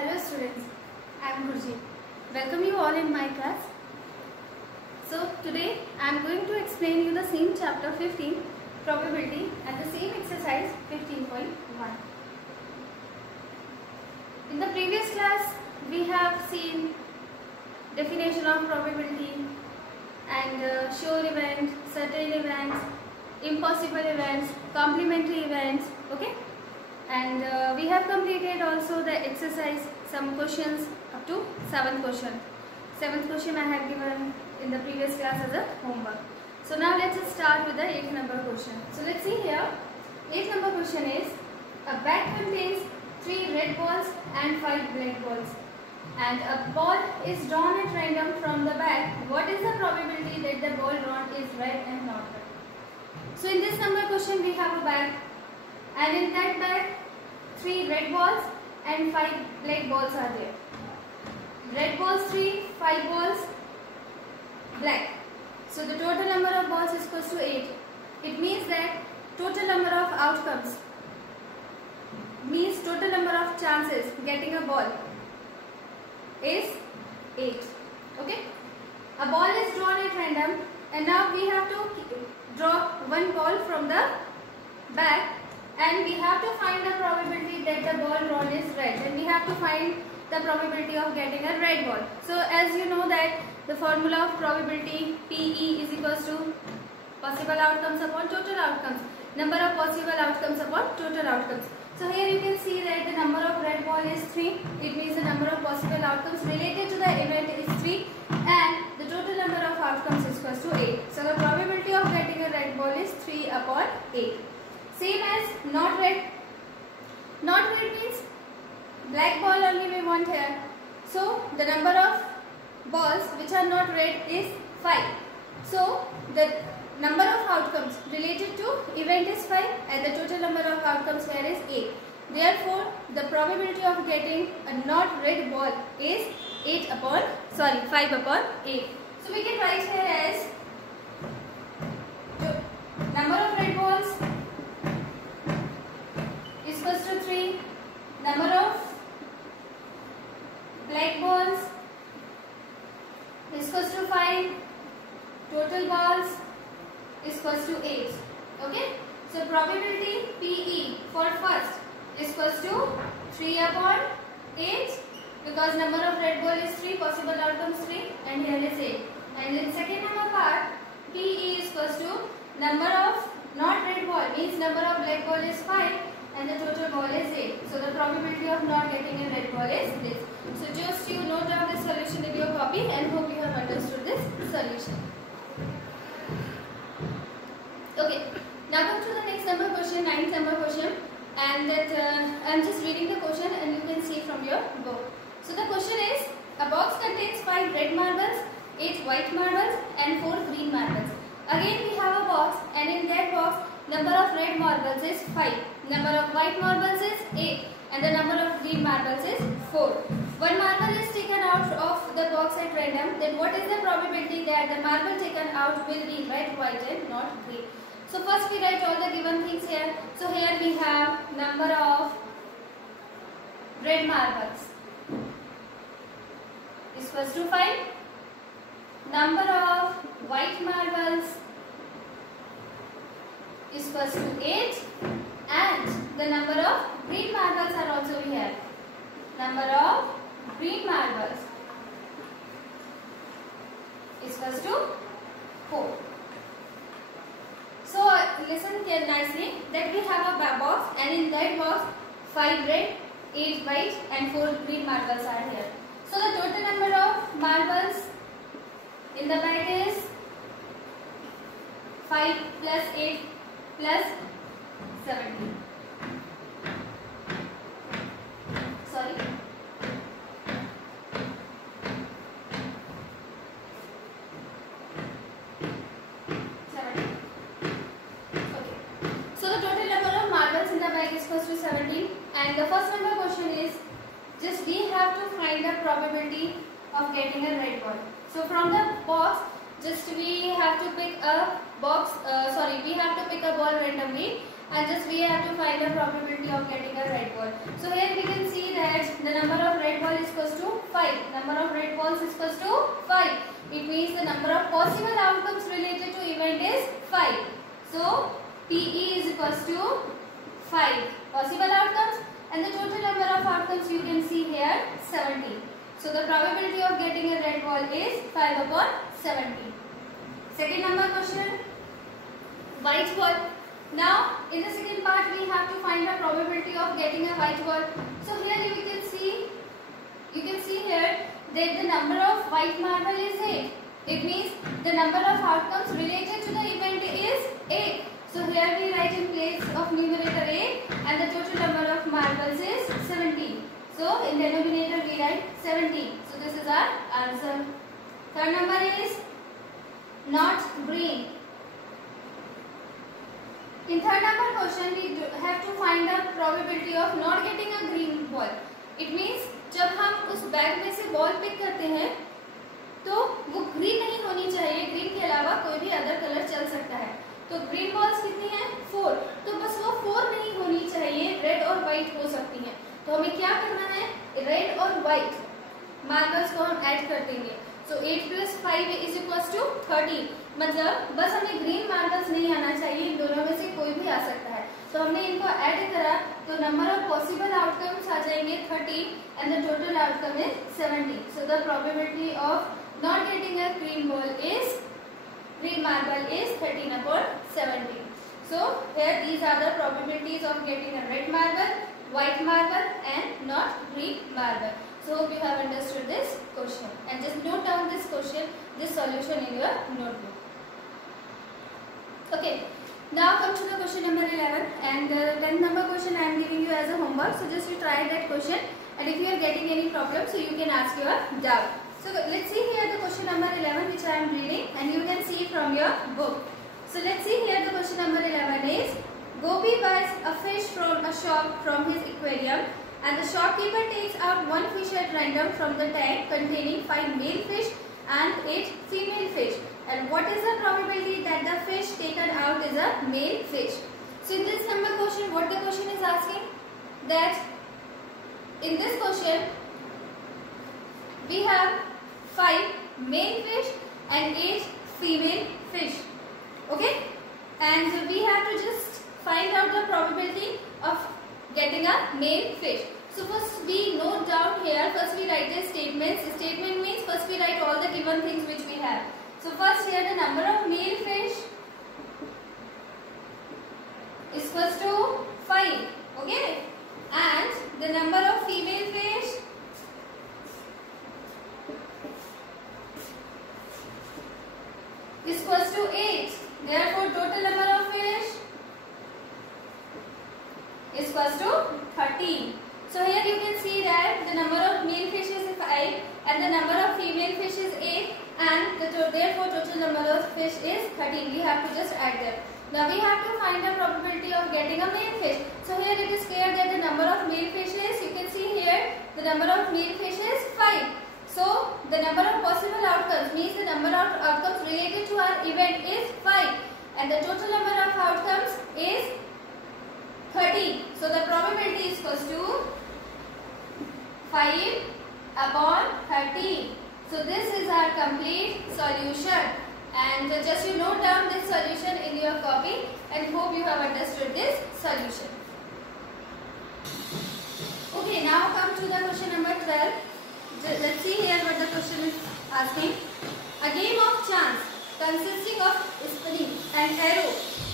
Hello students, I am Gurjeet. Welcome you all in my class. So today I am going to explain you the same chapter 15, probability, and the same exercise 15.1. In the previous class we have seen definition of probability and sure event, certain events, impossible events, complementary events, okay? And we have completed also the exercise, some questions up to 7th question. 7th question I have given in the previous class as a homework. So now let's start with the 8th number question. So let's see here. 8th number question is, a bag contains 3 red balls and 5 black balls, and a ball is drawn at random from the bag. What is the probability that the ball drawn is red and not red? So in this number question we have a bag, and in that bag 3 red balls and 5 black balls are there. Red balls 3, 5 balls black. So the total number of balls is equals to 8. It means that total number of outcomes means total number of chances getting a ball is 8. Okay. A ball is drawn at random, and now we have to draw one ball from the bag, and we have to find the probability that the ball drawn is red, and we have to find the probability of getting a red ball. So as you know that the formula of probability PE is equals to possible outcomes upon total outcomes, number of possible outcomes upon total outcomes. So here you can see that the number of red ball is 3. It means the number of possible outcomes related to the event is 3, and the total number of outcomes is equals to 8. So the probability of getting a red ball is 3 upon 8. Same as not red. Not red means black ball only we want here. So the number of balls which are not red is 5. So the number of outcomes related to event is 5, and the total number of outcomes here is 8. Therefore, the probability of getting a not red ball is 5 upon 8. So we can write here as number of red balls is equals to 3, number of black balls is equals to 5, total balls is equals to 8. Okay. So probability PE for first is equals to 3 upon 8, because number of red ball is 3, possible outcomes 3, and here is 8. And in second number part, PE is equals to number of not red ball means number of black ball is 5, and the total ball is 8. So the probability of not getting a red ball is this. So just you note down the solution in your copy, and hope you have understood this solution. Okay, now come to the next number question, 9th number question, and that I am just reading the question and you can see from your book. So the question is, a box contains 5 red marbles, 8 white marbles, and 4 green marbles. Again we have a box, and in that box number of red marbles is 5, number of white marbles is 8, and the number of green marbles is 4. One marble is taken out of the box at random, then what is the probability that the marble taken out will be red, white, and not green? So first we write all the given things here. So here we have number of red marbles is equals to 5, number of white marbles is equals to 8, and the number of green marbles are also here. Number of green marbles is equals to 4. So listen here nicely that we have a box, and in that box 5 red, 8 white, and 4 green marbles are here. So the total number of marbles in the bag is 5 plus 8 plus 17. Sorry. And the first number question is, just we have to find the probability of getting a red ball. So from the box, just we have to pick a ball randomly, and just we have to find the probability of getting a red ball. So here we can see that that the number of red ball is equals to 5. Number of red balls is equals to 5. It means the number of possible outcomes related to event is 5. So PE is equals to 5 possible outcomes, and the total number of outcomes you can see here 70. So the probability of getting a red ball is 5 upon 70. Second number question, white ball. Now in the second part we have to find the probability of getting a white ball. So here you can see here that the number of white marble is 8. It means the number of outcomes related to the event is 8. So here we write in place of numerator 8 and the total number of marbles is 17. So in denominator we write 17. So this is our answer. Third number is not green. In third number question we have to find the probability of not getting a green ball. It means जब हम उस bag में से ball pick करते हैं तो वो green नहीं होनी चाहिए, ग्रीन के अलावा कोई भी अदर कलर चल सकता है. तो ग्रीन बॉल्स कितनी हैं 4. तो बस वो 4 नहीं होनी चाहिए, रेड और व्हाइट हो सकती हैं. तो हमें क्या करना है, रेड और व्हाइट मार्बल्स को हम ऐड कर देंगे. सो 8 + 5 = 30. मतलब बस हमें ग्रीन मार्बल्स नहीं आना चाहिए, इन दोनों में से कोई भी आ सकता है. तो हमने इनको ऐड करा तो नंबर ऑफ पॉसिबल आउटकम्स आ जाएंगे 30 and the total outcome is 70. So the probability of not getting a green marble is 13 upon 70. So here these are the probabilities of getting a red marble, white marble and not green marble. So hope you have understood this question and just note down this solution in your notebook. Okay, now come to the question number 11, and 10th number question I am giving you as a homework. So just you try that question, and if you are getting any problem, so you can ask your doubt. So let's see here the question number 11 which I am reading, and you can see from your book. So let's see here the question number 11 is, Gopi buys a fish from a shop from his aquarium, and the shopkeeper takes out one fish at random from the tank containing 5 male fish and 8 female fish. And what is the probability that the fish taken out is a male fish? So in this number question, what the question is asking, that in this question we have 5 male fish and 8 female fish. Okay, and we have to just find out the probability of getting a male fish. So first we note down here, first we write the statements. Statement means first we write all the given things which we have. So first here the number of male fish is equals to 5. Okay, and the number of female fish is equals to 8. Therefore total number of fish is equals to 13. So here you can see that the number of male fish is 5 and the number of female fish is 8, and therefore total number of fish is 13. We have to just add them. Now we have to find the probability of getting a male fish. So here it is clear that the number of male fishes, you can see here the number of male fish is 5. So the number of possible outcomes means the number of outcomes related to our event is 5, and the total number of outcomes is 30. So the probability is equals to 5 upon 30. So this is our complete solution, and just you note down this solution in your copy, and hope you have understood this solution. Okay, now come to the question number 12. Let's see here what the question is asking. A game of chance consisting of spinning and arrow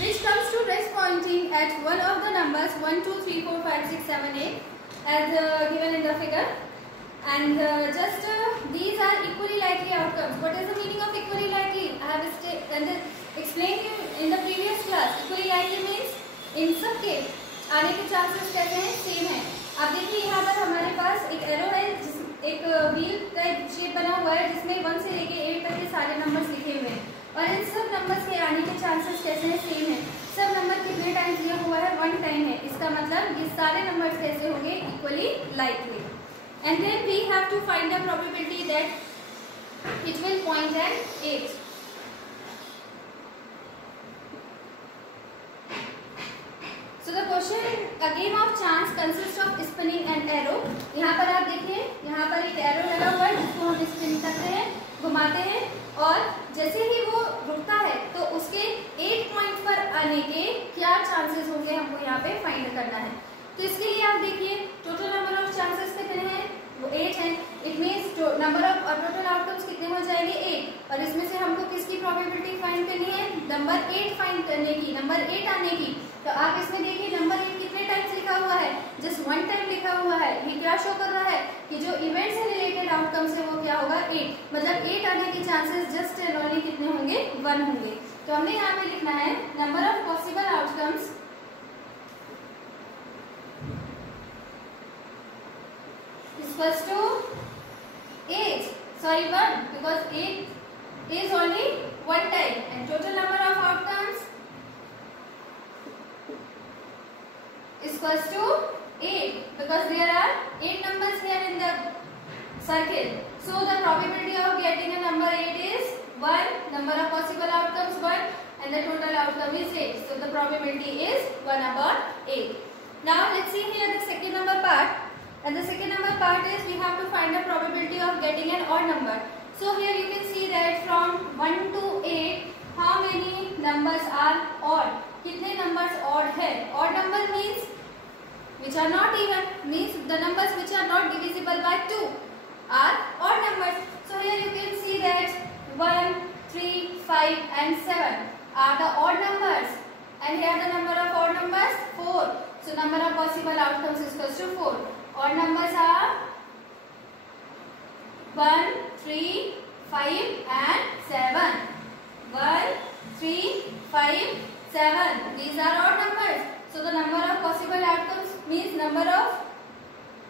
which comes to rest pointing at one of the numbers 1, 2, 3, 4, 5, 6, 7, 8 as given in the figure, and these are equally likely outcomes. What is the meaning of equally likely? I have explained you in the previous class. Equally likely means इन सब के आने के chances कैसे हैं, same है. अब देखिए यहाँ पर हमारे पास एक एरो है, एक व्हील का शेप बना हुआ है जिसमें 1 से लेके 8 तक के सारे नंबर्स लिखे हुए हैं, और इन सब नंबर्स के आने के चांसेस कैसे हैं, सेम है. सब नंबर कितने टाइम दिया हुआ है, 1 टाइम है. इसका मतलब ये सारे नंबर्स कैसे होंगे, equally likely. And then we have to find the probability that it will point at 8. So the question, a game of chance consists of spinning and arrow. यहाँ एक एरो लगा हुआ है जिसको हम स्पिन करते हैं, घुमाते हैं, और जैसे ही वो रुकता है तो उसके 8 पॉइंट पर आने के क्या चांसेस होंगे हमको यहाँ पे फाइंड करना है। तो इसके लिए आप देखिए टोटल नंबर ऑफ चांसेस कितने हैं, वो 8 हैं। It means number of total outcomes कितने हो जाएंगे 8, और इसमें से हमको किसकी प्रोबेबिलिटी फाइंड करनी है, नंबर 8 फाइंड करने की, नंबर 8 आने की। तो आप इसमें देखिए नंबर 8 कितने टाइम्स लिखा हुआ है, जस्ट 1 टाइम लिखा हुआ है। ये क्या शो कर रहा है कि जो इवेंट से रिलेटेड आउटकम्स है वो क्या होगा 8, मतलब 8 आने के चांसेस जस्ट एंड ओनली कितने होंगे 1 होंगे। तो हमने यहाँ पे लिखना है number of possible outcomes equals to 8, sorry 1, because 8 is only 1 time, and total number of outcomes is equals to 8, because there are 8 numbers here in the circle. So the probability of getting a number 8 is 1, number of possible outcomes 1, and the total outcome is 8. So the probability is 1 upon 8. Now let's see here the second number part. And the second number part is we have to find the probability of getting an odd number. So here you can see that from 1 to 8, how many numbers are odd? कितने numbers odd है? Odd number means which are not even, means the numbers which are not divisible by 2 are odd numbers. So here you can see that 1, 3, 5 and 7 are the odd numbers, and here the number of odd numbers 4. So number of possible outcomes is equals to 4. Odd numbers are 1, 3, 5 and 7. 1, 3, 5, 7. These are odd numbers. So the number of possible outcomes means number of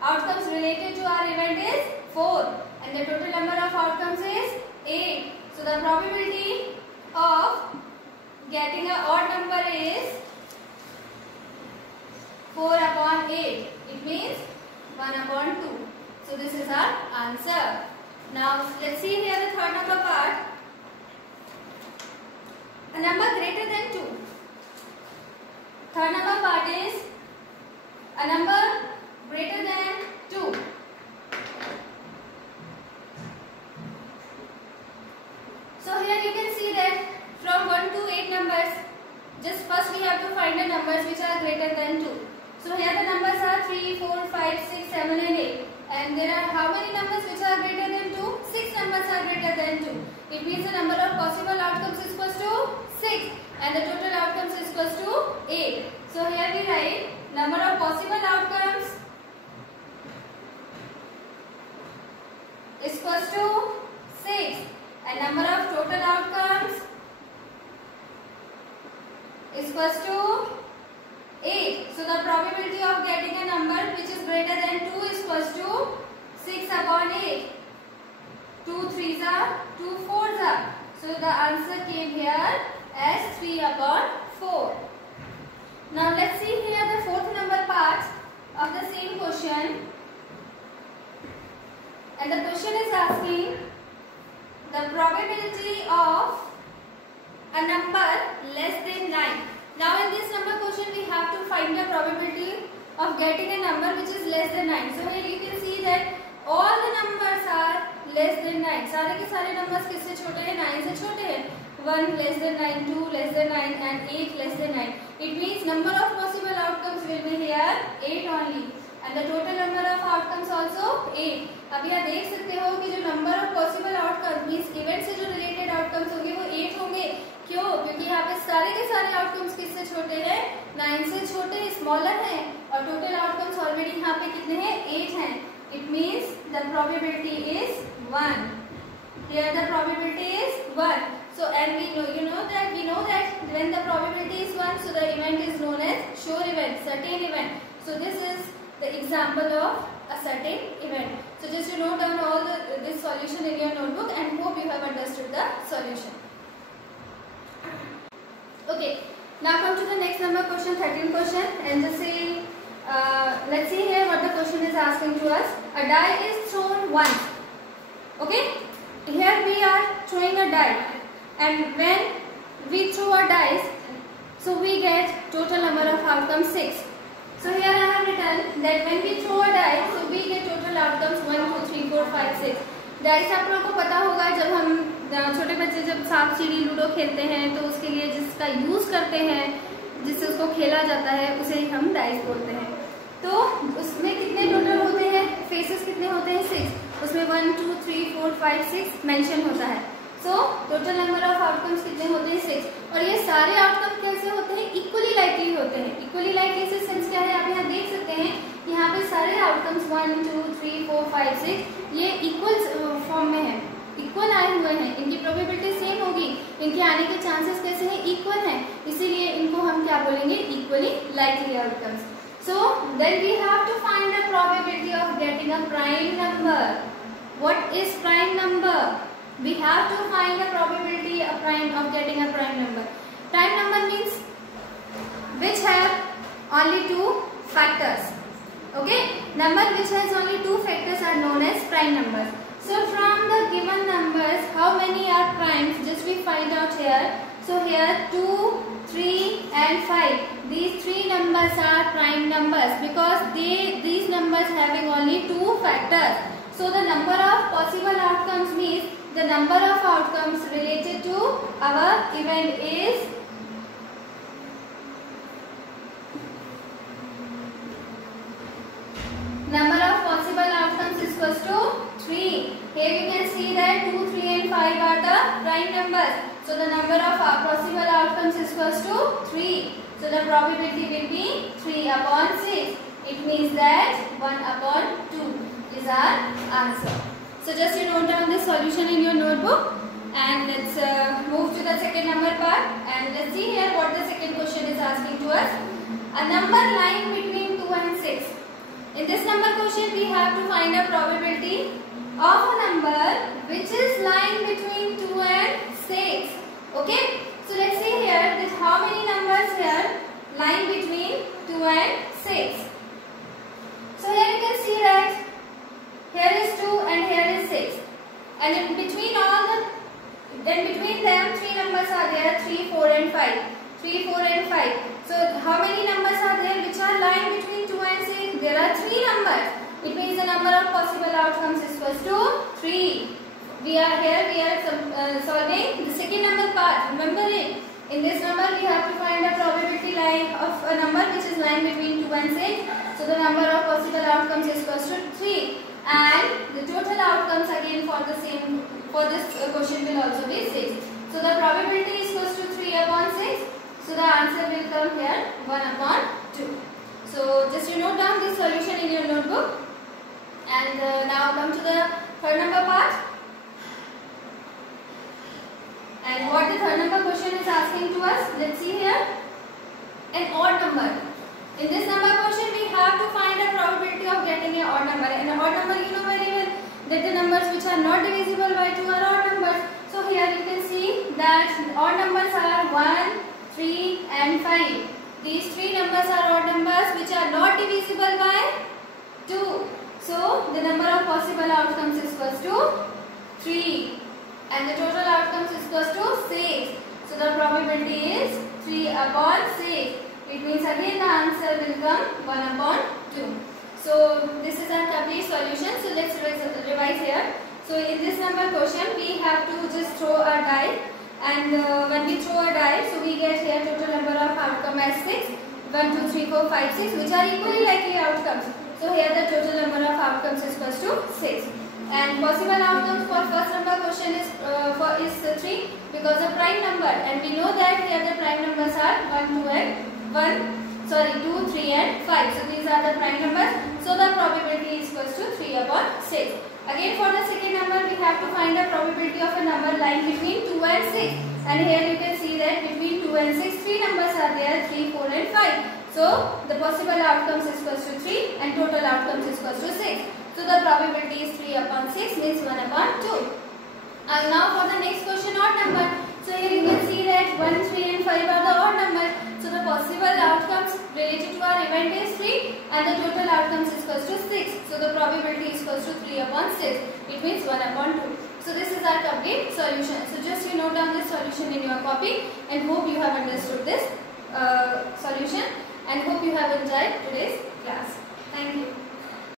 outcomes related to our event is 4, and the total number of outcomes is 8. So the probability of getting an odd number is 4 upon 8. It means 1 upon 2. So this is our answer. Now let's see here the third number part. A number greater than 2. Third number part is a number greater than 2. So here you can see that from 1 to 8 numbers, just first we have to find the numbers which are greater than 2. So here the numbers are 3, 4, 5, 6, 7 and 8. And there are how many numbers which are greater than 2? 6 numbers are greater than 2. It means the number of possible outcomes is equals to 6, and the total outcomes is equals to 8. So here we write number of possible outcomes is equals to 6, and number of total outcomes is equals to 8. So the probability of getting a number which is greater than 2 is equals to 6 upon 8. 2 3s are 2 4s are. So the answer came here as 3 upon 4. Now let's see here the fourth number part of the same question. And the question is asking the probability of a number less than 9. Now in this number question we have to find the probability of getting a number which is less than 9. So here you can see that all the numbers are less than 9. सारे के सारे numbers किससे छोटे हैं? 9 से छोटे हैं. 1 less than 9, 2 less than 9 and 8 less than 9. It means number of possible outcomes will be here 8 only. And the total number of outcomes also 8. अब यहाँ देख सकते हो कि जो number of possible outcomes means event से जो related outcomes होंगे वो 8 होंगे. क्यों? क्योंकि यहाँ पे सारे के सारे आउटकम्स किससे छोटे हैं? 9 से छोटे, स्मॉलर हैं, और टोटल आउटकम्स ऑलरेडी यहाँ पे कितने हैं? 8 हैं. It means the probability is 1. Here the probability is 1. So and we know we know that when the probability is 1, so the event is known as sure event, certain event. So this is the example of a certain event. So just to note down all this solution in your notebook and hope you have understood the solution. Okay, now come to the next number question, 13th question, and just say, let's see here what the question is asking to us. A die is thrown once. Okay, here we are throwing a die, and when we throw a dice, so we get total number of outcomes 6. So here I have written that when we throw a die, so we get total outcomes 1, 2, 3, 4, dice आप लोगों को पता होगा, जब हम छोटे बच्चे जब सांप सीढ़ी लूडो खेलते हैं तो उसके लिए जिसका यूज करते हैं, जिससे उसको खेला जाता है, उसे हम डाइस बोलते हैं। तो उसमें कितने टोटल होते हैं, फेसेस कितने होते हैं 6, उसमें 1 2 3 4 5 6 मेंशन होता है। So total number of outcomes कितने होते हैं 6। और ये सारे आउटकम कैसे होते हैं, इक्वली लाइकली होते हैं। इक्वली लाइकली से सेंस क्या है, आप यहाँ देख सकते हैं यहाँ पे सारे आउटकम्स 1 2 3 4 5 6 ये इक्वल फॉर्म में है, इक्वल आए हुए हैं, इनकी प्रोबेबिलिटी सेम होगी, इनके आने के चांसेस कैसे हैं, इक्वल हैं, इसीलिए इनको हम क्या बोलेंगे, equally likely outcomes. So then we have to find the probability of getting a prime number. What is prime number? We have to find the probability of getting a prime number. Prime number means which have only 2 factors. Okay, number which has only 2 factors are known as prime numbers. So from the given numbers, how many are primes? Just we find out here. So here 2, 3 and 5. These 3 numbers are prime numbers because these numbers having only 2 factors. So the number of possible outcomes means the number of outcomes related to our event is number of possible outcomes is equals to 3. Here you can see that 2, 3 and 5 are the prime numbers. So the number of possible outcomes is equals to 3. So the probability will be 3 upon 6. It means that 1 upon 2 is our answer. So just you note down this solution in your notebook and let's move to the second number part, and let's see here what the second question is asking to us. A number lying between 2 and 6. In this number question we have to find a probability of a number which is lying between 2 and 6. Okay, so let's see here that how many numbers here lying between 2 and 6. So here you can see that here is 2 and here is 6, and in between between them 3 numbers are there, 3, 4 and 5. 3, 4 and 5. So how many numbers are there which are lying between 2 and 6? There are 3 numbers. It means the number of possible outcomes is equals to 3. We are solving the second number part. Remember it. In this number we have to find a probability line of a number which is lying between 2 and 6. So the number of possible outcomes is equals to 3. And the total outcomes again for this question will also be 6. So the probability is equals to 3 upon 6. So the answer will come here 1 upon 2. So just you note down this solution in your notebook. And now come to the third number part. And what the third number question is asking to us, let's see here. An odd number. In this number question we have to find a probability of getting an odd number. And an odd number you know very well that the numbers which are not divisible by 2 are odd numbers. So here you can see that odd numbers are 1, 3 and 5. These 3 numbers are odd numbers which are not divisible by 2. So the number of possible outcomes is equals to 3 and the total outcomes is equals to 6. So the probability is 3 upon 6. It means again the answer will come 1 upon 2. So this is our complete solution. So let's revise here. So in this number question we have to just throw a die, and when we throw a die, so we get here total number of outcome as 6. 1, 2, 3, 4, 5, 6 which are equally likely outcomes. So here the total number of outcomes is equals to 6. And possible outcomes for first number question is 3 because of prime number, and we know that here the prime numbers are 2, 3 and 5. So these are the prime numbers. So the probability is equals to 3 upon 6. Again for the second number we have to find the probability of a number lying between 2 and 6. And here you can see that between 2 and 6 3 numbers are there, 3, 4 and 5. So the possible outcomes is equals to 3 and total outcomes is equals to 6. So the probability is 3 upon 6 means 1 upon 2. And now for the next question, odd number. So here you can see that 1, 3 and 5 are the odd numbers. So the possible outcomes related to our event is 3 and the total outcomes is equals to 6. So the probability is equals to 3 upon 6. It means 1 upon 2. So this is our complete solution. So just you note down this solution in your copy and hope you have understood this solution and hope you have enjoyed today's class. Thank you.